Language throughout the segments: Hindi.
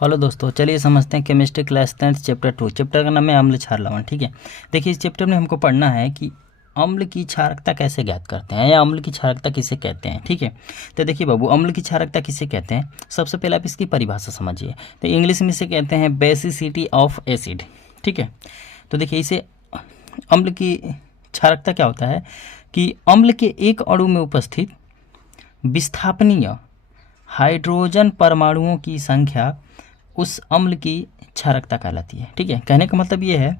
हेलो दोस्तों, चलिए समझते हैं केमिस्ट्री क्लास 10 चैप्टर 2। चैप्टर का नाम है अम्ल क्षार लवण। ठीक है, देखिए इस चैप्टर में हमको पढ़ना है कि अम्ल की क्षारकता कैसे ज्ञात करते हैं या अम्ल की क्षारकता किसे कहते हैं। ठीक है, तो देखिए बाबू, अम्ल की क्षारकता किसे कहते हैं, सबसे पहले आप इसकी परिभाषा समझिए। तो इंग्लिश में इसे कहते हैं बेसिसिटी ऑफ एसिड। ठीक है, तो देखिए इसे अम्ल की क्षारकता क्या होता है कि अम्ल के एक अणु में उपस्थित विस्थापनीय हाइड्रोजन परमाणुओं की संख्या उस अम्ल की क्षारकता कहलाती है। ठीक है, कहने का मतलब ये है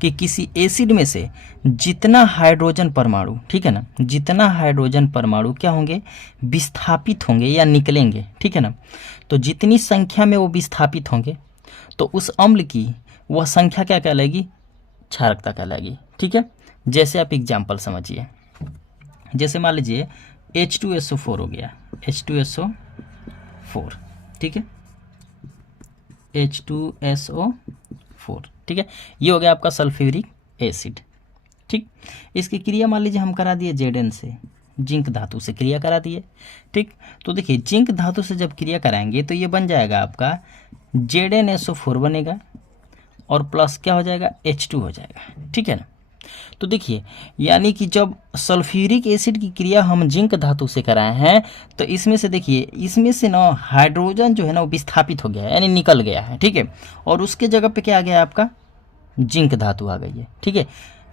कि किसी एसिड में से जितना हाइड्रोजन परमाणु, ठीक है ना, जितना हाइड्रोजन परमाणु क्या होंगे, विस्थापित होंगे या निकलेंगे। ठीक है ना, तो जितनी संख्या में वो विस्थापित होंगे तो उस अम्ल की वह संख्या क्या कहलाएगी, क्षारकता कहलाएगी। ठीक है, जैसे आप एग्जाम्पल समझिए, जैसे मान लीजिए H2SO4 हो गया, H2SO4। ठीक है, H2SO4। ठीक है, ये हो गया आपका सल्फ्यूरिक एसिड। ठीक, इसकी क्रिया मान लीजिए हम करा दिए Zn से, जिंक धातु से क्रिया करा दिए। ठीक, तो देखिए जिंक धातु से जब क्रिया कराएंगे तो ये बन जाएगा आपका ZnSO4 बनेगा और प्लस क्या हो जाएगा, H2 हो जाएगा। ठीक है ना, तो देखिए यानी कि जब सल्फ्यूरिक एसिड की क्रिया हम जिंक धातु से कराए हैं तो इसमें से देखिए, इसमें से ना हाइड्रोजन जो है ना वो विस्थापित हो गया है, यानी निकल गया है। ठीक है, और उसके जगह पे क्या आ गया है, आपका जिंक धातु आ गई है। ठीक है,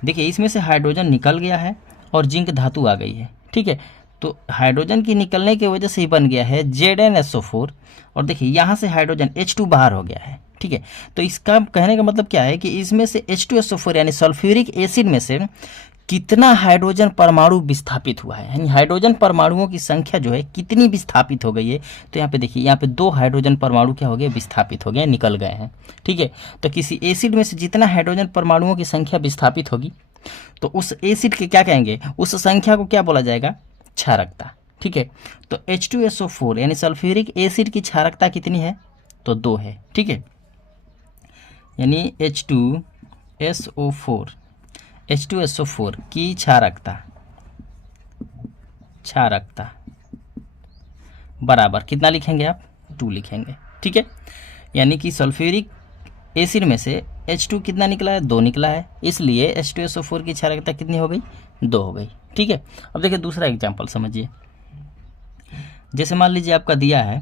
देखिए इसमें से हाइड्रोजन निकल गया है और जिंक धातु आ गई है। ठीक है, तो हाइड्रोजन की निकलने की वजह से ही बन गया है ZnSO4 और देखिए यहाँ से हाइड्रोजन H2 बाहर हो गया है। ठीक है, तो इसका कहने का मतलब क्या है कि इसमें से H2SO4 यानी सल्फ्यूरिक एसिड में से कितना हाइड्रोजन परमाणु विस्थापित हुआ है, यानी हाइड्रोजन परमाणुओं की संख्या जो है कितनी विस्थापित हो गई है। तो यहाँ पे देखिए, यहाँ पे 2 हाइड्रोजन परमाणु क्या हो गए, विस्थापित हो गए, निकल गए हैं। ठीक है, तो किसी एसिड में से जितना हाइड्रोजन परमाणुओं की संख्या विस्थापित होगी तो उस एसिड के क्या कहेंगे, उस संख्या को क्या बोला जाएगा, क्षारकता। ठीक है, तो H2SO4 यानी सल्फ्यूरिक एसिड की क्षारकता कितनी है, तो 2 है। ठीक है, यानी H2SO4 की क्षारकता बराबर कितना लिखेंगे आप, 2 लिखेंगे। ठीक है, यानी कि सल्फ्यूरिक एसिड में से H2 कितना निकला है, 2 निकला है, इसलिए H2SO4 की क्षारकता कितनी हो गई, 2 हो गई। ठीक है, अब देखिए दूसरा एग्जांपल समझिए। जैसे मान लीजिए आपका दिया है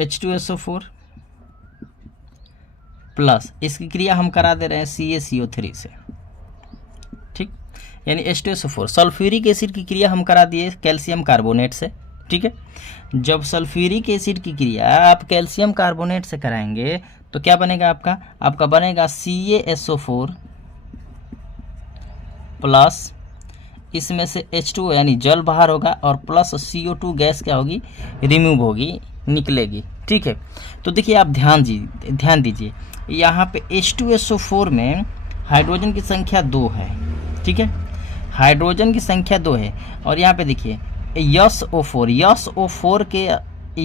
H2SO4 प्लस इसकी क्रिया हम करा दे रहे हैं CaCO3 से। ठीक, यानी H2SO4 सल्फ्यूरिक एसिड की क्रिया हम करा दिए कैल्शियम कार्बोनेट से। ठीक है, जब सल्फ्यूरिक एसिड की क्रिया आप कैल्शियम कार्बोनेट से कराएंगे तो क्या बनेगा, आपका बनेगा CaSO4 प्लस इसमें से H2 यानी जल बाहर होगा और प्लस CO2 गैस क्या होगी, रिमूव होगी, निकलेगी। ठीक है, तो देखिए आप ध्यान दीजिए, यहाँ पे H2SO4 में हाइड्रोजन की संख्या 2 है। ठीक है, हाइड्रोजन की संख्या 2 है और यहाँ पे देखिए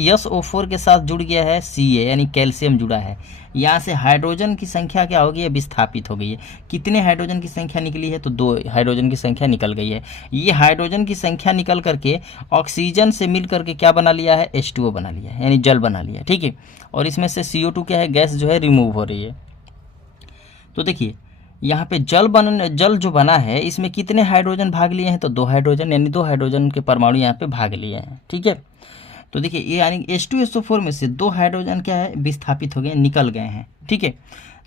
SO4 के साथ जुड़ गया है Ca यानी कैल्शियम जुड़ा है। यहाँ से हाइड्रोजन की संख्या क्या हो गई है, विस्थापित हो गई है। कितने हाइड्रोजन की संख्या निकली है, तो 2 हाइड्रोजन की संख्या निकल गई है। ये हाइड्रोजन की संख्या निकल करके ऑक्सीजन से मिल करके क्या बना लिया है, H2O बना लिया है, यानी जल बना लिया। ठीक है, और इसमें से CO2 क्या है, गैस जो है रिमूव हो रही है। तो देखिए यहाँ पे जल जो बना है इसमें कितने हाइड्रोजन भाग लिए हैं, तो 2 हाइड्रोजन, यानी 2 हाइड्रोजन के परमाणु यहाँ पे भाग लिए हैं। ठीक है, तो देखिए ये यानी H2SO4 में से 2 हाइड्रोजन क्या है, विस्थापित हो गए, निकल गए हैं। ठीक है,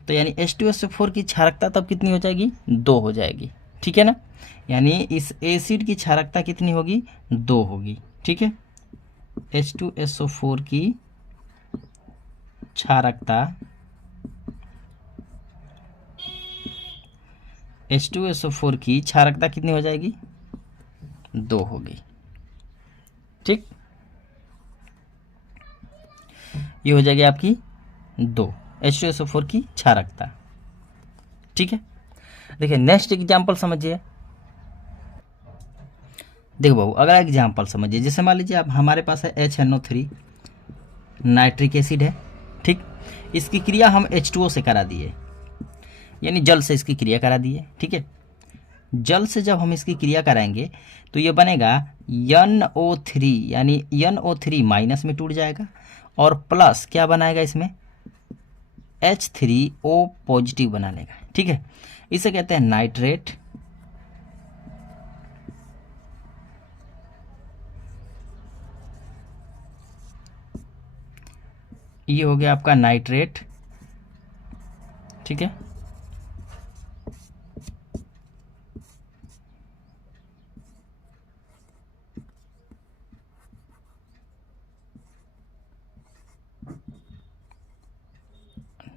तो यानी H2SO4 की क्षारकता तब कितनी हो जाएगी, 2 हो जाएगी। ठीक है ना, यानी इस एसिड की क्षारकता कितनी होगी, 2 होगी। ठीक है, H2SO4 की क्षारकता H2SO4 की क्षारकता कितनी हो जाएगी, 2 होगी। ठीक, ये हो जाएगी आपकी 2 H2SO4 की क्षारकता। ठीक है, देखिए नेक्स्ट एग्जांपल समझिए। देखो बाबू, अगला एग्जांपल समझिए। जैसे मान लीजिए आप, हमारे पास है HNO3 नाइट्रिक एसिड है। ठीक, इसकी क्रिया हम H2O से करा दिए, यानी जल से इसकी क्रिया करा दिए। ठीक है, जल से जब हम इसकी क्रिया कराएंगे तो ये बनेगा NO3, यानी NO3 माइनस में टूट जाएगा और प्लस क्या बनाएगा इसमें H3O पॉजिटिव बना लेगा। ठीक है, इसे कहते हैं नाइट्रेट। ये हो गया आपका नाइट्रेट। ठीक है,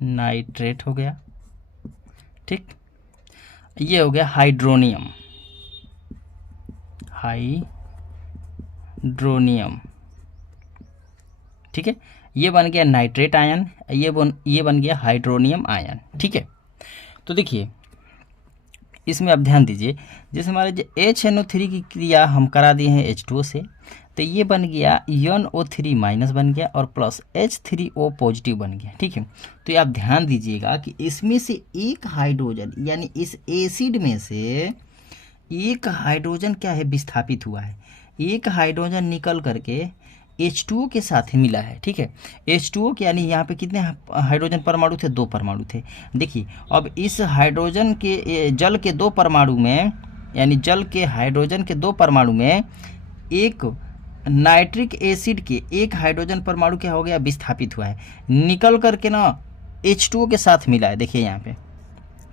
नाइट्रेट हो गया। ठीक, ये हो गया हाइड्रोनियम। हाइड्रोनियम, ठीक है, ये बन गया नाइट्रेट आयन, ये बन गया हाइड्रोनियम आयन। ठीक है, तो देखिए इसमें आप ध्यान दीजिए, जैसे हमारे जो HNO3 की क्रिया हम करा दिए हैं H2O से, तो ये बन गया NO3 माइनस बन गया और प्लस H3O पॉजिटिव बन गया। ठीक है, तो ये आप ध्यान दीजिएगा कि इसमें से एक हाइड्रोजन, यानी इस एसिड में से एक हाइड्रोजन क्या है विस्थापित हुआ है, एक हाइड्रोजन निकल करके H2O के साथ मिला है। ठीक है, H2O के यानी यहाँ पे कितने हाइड्रोजन परमाणु थे, 2 परमाणु थे। देखिए अब इस हाइड्रोजन के जल के 2 परमाणु में, यानी जल के हाइड्रोजन के 2 परमाणु में एक नाइट्रिक एसिड के एक हाइड्रोजन परमाणु क्या हो गया विस्थापित हुआ है, निकल करके ना H2O के साथ मिला है। देखिए यहाँ पे,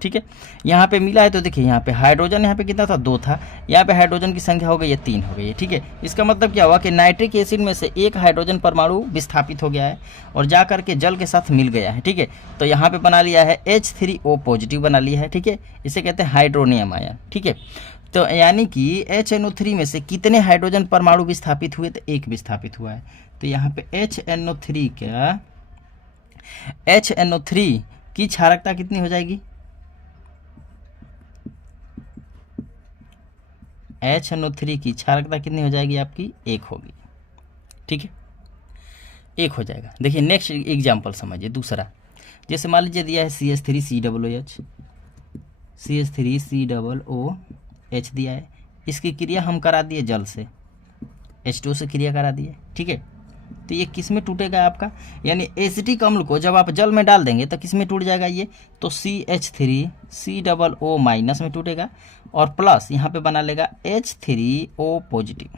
ठीक है, यहाँ पे मिला है तो देखिए यहाँ पे हाइड्रोजन यहाँ पे कितना था, 2 था, यहाँ पे हाइड्रोजन की संख्या हो गई है 3 हो गई है। ठीक है, इसका मतलब क्या हुआ कि नाइट्रिक एसिड में से एक हाइड्रोजन परमाणु विस्थापित हो गया है और जा करके जल के साथ मिल गया है। ठीक है, तो यहाँ पे बना लिया है H3O पॉजिटिव बना लिया है। ठीक है, इसे कहते हैं हाइड्रोनियम आयन। ठीक है, तो यानी कि HNO3 में से कितने हाइड्रोजन परमाणु विस्थापित हुए, तो एक विस्थापित हुआ है। तो यहाँ पे HNO3 की क्षारकता कितनी हो जाएगी, HNO3 की क्षारकता कितनी हो जाएगी आपकी, 1 होगी। ठीक है, 1 हो जाएगा। देखिए नेक्स्ट एग्जाम्पल समझिए दूसरा, जैसे मान लीजिए दिया है CH3COOH दिया है, इसकी क्रिया हम करा दिए जल से, H2O से क्रिया करा दिए। ठीक है, तो ये किस में टूटेगा आपका, यानी एसिटिक अम्ल को जब आप जल में डाल देंगे तो किस में टूट जाएगा ये, तो CH3COO माइनस में टूटेगा और प्लस यहाँ पे बना लेगा H3O पॉजिटिव।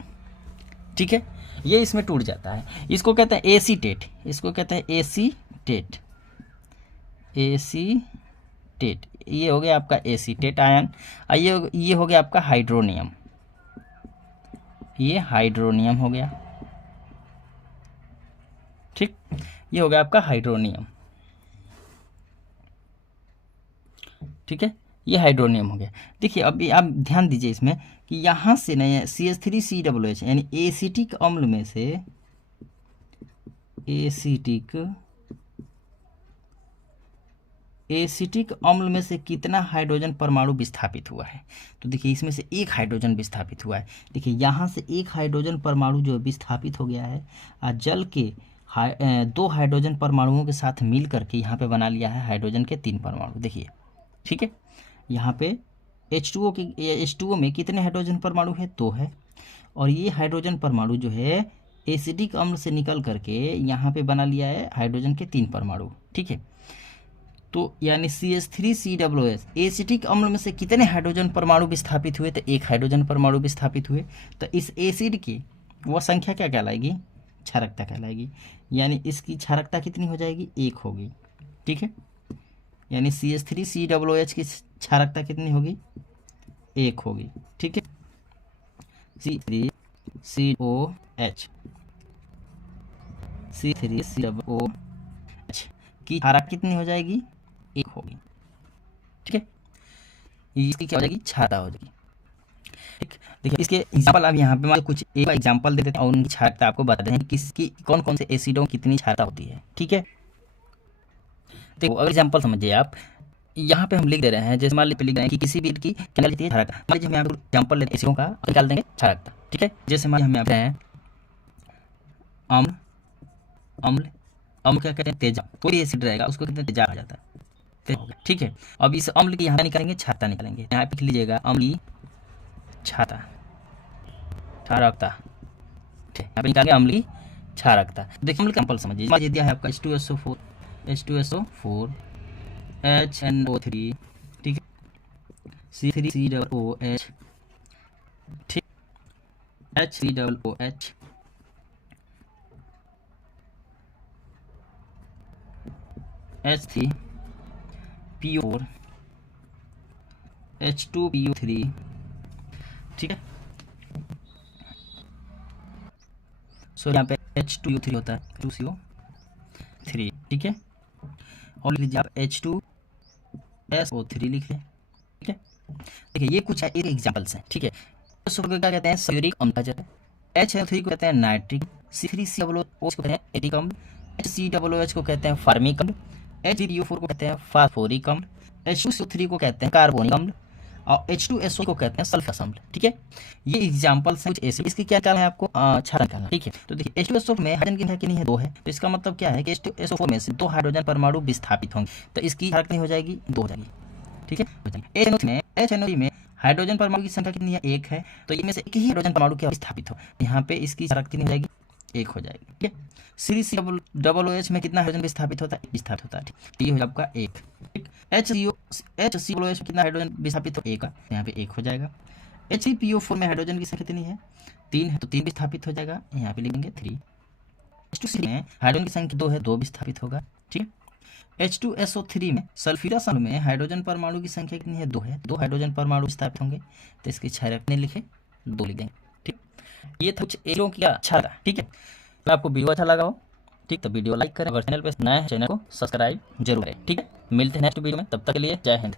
ठीक है, ये इसमें टूट जाता है, इसको कहते हैं एसीटेट, इसको कहते हैं एसीटेट। ये हो गया आपका एसीटेट आयन। ये हो गया आपका हाइड्रोनियम, ये हाइड्रोनियम हो गया। ठीक, ये हो गया आपका हाइड्रोनियम। ठीक है, ये हाइड्रोनियम हो गया। देखिए अभी आप ध्यान दीजिए इसमें कि यहाँ से नहीं है CH3COOH, यानी एसिटिक अम्ल में से एसिटिक अम्ल में से कितना हाइड्रोजन परमाणु विस्थापित हुआ है, तो देखिए इसमें से एक हाइड्रोजन विस्थापित हुआ है। देखिए यहाँ से एक हाइड्रोजन परमाणु जो विस्थापित हो गया है और जल के 2 हाइड्रोजन परमाणुओं के साथ मिल करके यहाँ पे बना लिया है हाइड्रोजन के 3 परमाणु। देखिए ठीक है, यहाँ पे H2O में कितने हाइड्रोजन परमाणु है, 2 है, और ये हाइड्रोजन परमाणु जो है एसिडिक अम्ल से निकल करके यहाँ पे बना लिया है हाइड्रोजन के 3 परमाणु। ठीक है, तो यानी CH3COOH एसिटिक अम्ल में से कितने हाइड्रोजन परमाणु विस्थापित हुए, तो एक हाइड्रोजन परमाणु विस्थापित हुए। तो इस एसिड की वह संख्या क्या कहलाएगी, क्षारकता कहलाएगी, यानी इसकी क्षारकता कितनी हो जाएगी, 1 होगी। ठीक है, यानी CH3COOH की क्षारकता कितनी होगी, 1 होगी। ठीक है, C3COOH की क्षारकता कितनी हो जाएगी, 1 होगी। ठीक है, इसकी क्या हो जाएगी, क्षारकता हो जाएगी। ठीक, देखिए इसके एग्जांपल अब यहाँ पे मैं कुछ एक एग्जांपल दे देते हैं और उनकी क्षारकता आपको बता दें किसकी कौन कौन से एसिडों कितनी क्षारकता होती है। ठीक है, देखो अगर एग्जांपल समझिए आप, यहाँ पे हम लिख दे रहे हैं, जैसे मान लीजिए लिख रहे हैं कि किसी भी की क्या लेती है, क्षारकता। मान लीजिए हम यहाँ पे एग्जांपल लेते हैं एसिडों का, निकाल देंगे क्षारकता। ठीक है, जैसे मान लीजिए हम यहाँ पे अम्ल क्या कहते हैं, तेजाब। कोई एसिड रहेगा उसको कहते हैं तेजाब आ जाता है। ठीक है, अब इस अम्ल की यहाँ निकालेंगे, क्षारकता निकालेंगे। यहाँ पे लिख लीजिएगा अम्लीय क्षारकता, क्षारकता, ठीक, यहाँ पे निकालेंगे अम्ल की क्षारकता। देखिए अम्ल का सैंपल समझिए, ये दिया है आपका H2SO4, H2SO4 HNO3, ठीक है, C3COOH, ठीक, H3OOH, H3PO4, H2PO3, ठीक है, सो यहाँ पे H2PO3 होता है, 2CO3, ठीक है, और लिख लीजिए आप H2SO3 लिख लें, ठीक है। देखिए ये कुछ एक एग्जाम्पल्स हैं, ठीक है। SO को क्या कहते हैं, सल्फ्यूरिक अम्ल, HNO3 को कहते हैं नाइट्रिक, C3COOH को कहते हैं एटिक अम्ल, HCOOH को कहते हैं फार्मिक अम्ल, H3PO4 को कहते हैं फास्फोरिक अम्ल, H2SO3 को कहते हैं कार्बोनिक अम्ल, और H2SO को कहते हैं सल्फरस अम्ल, ठीक है। ये एग्जाम्पल्स हैं कुछ एसिड, इसकी क्या निकालना है आपको, क्षारक निकालना, ठीक है। तो देखिए H2SO में हाइड्रोजन की संख्या कितनी है, 2 है, तो इसका मतलब क्या है कि H2SO4 में से 2 हाइड्रोजन परमाणु विस्थापित होंगे, तो इसकी क्षारक नहीं हो जाएगी, 2 हो जाएगी, ठीक है। HNO3 में हाइड्रोजन परमाणु की संख्या कितनी है, 1 है, तो इनमें से एक ही हाइड्रोजन परमाणु क्या विस्थापित हो, यहाँ पे इसकी क्षारक कितनी हो जाएगी, 1 हो जाएगी, ठीक है। COOH में कितना हाइड्रोजन विस्थापित होता है, विस्थापित होता है, ठीक, ये हो आपका 1, ठीक। HCOOH में कितना हाइड्रोजन विस्थापित हो, 1 का, यहाँ पे 1 हो जाएगा। H3PO4 में हाइड्रोजन की संख्या कितनी है, 3 है, तो 3 विस्थापित हो जाएगा, यहाँ पे लिखेंगे 3। H2 में हाइड्रोजन की संख्या 2 है, 2 विस्थापित होगा, ठीक है। H2SO3 में सल्फ्यूरस अम्ल में हाइड्रोजन परमाणु की संख्या कितनी है, 2 है, 2 हाइड्रोजन परमाणु विस्थापित होंगे, तो इसकी क्षारक ने लिखे 2 लिख देंगे, ठीक। ये था कुछ एरों की क्षारकता, ठीक है। तो आपको वीडियो अच्छा लगा हो, ठीक, तो वीडियो लाइक करें, अगर चैनल पे नए हैं चैनल को सब्सक्राइब जरूर करें, ठीक है। मिलते हैं नेक्स्ट वीडियो में, तब तक के लिए जय हिंद।